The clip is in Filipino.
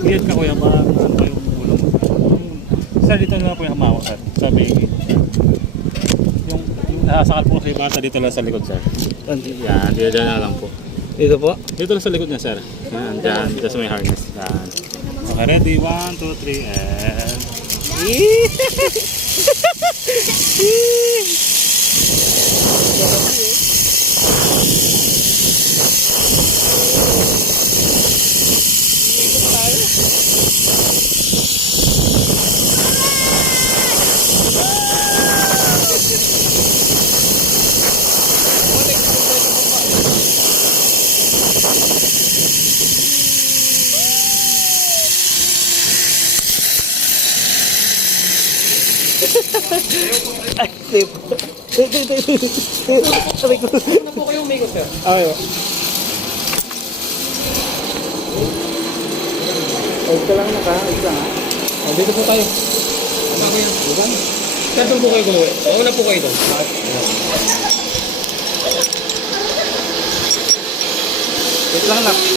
Weird ka kuya, ba ano ba yung ulo mo? Sir, dito na lang po yung hamawak sir. Sabi, yung nakasakal po kasi bata dito lang sa likod sir. Yan, dito na lang po. Dito po. Dito lang sa likod niya sir. Yan, dyan, dito sa may harness. Yan. Okay, ready? 1, 2, 3, and... Ay, safe. Sabi ko. Ano po kayong umikot, sir? Okay po. Huwag ka lang naka. Isa ha. Oh, dito po tayo. Ano po yan? Diba? Sir, doon po kayo kumuwi. Una po kayo doon. Wait lang na.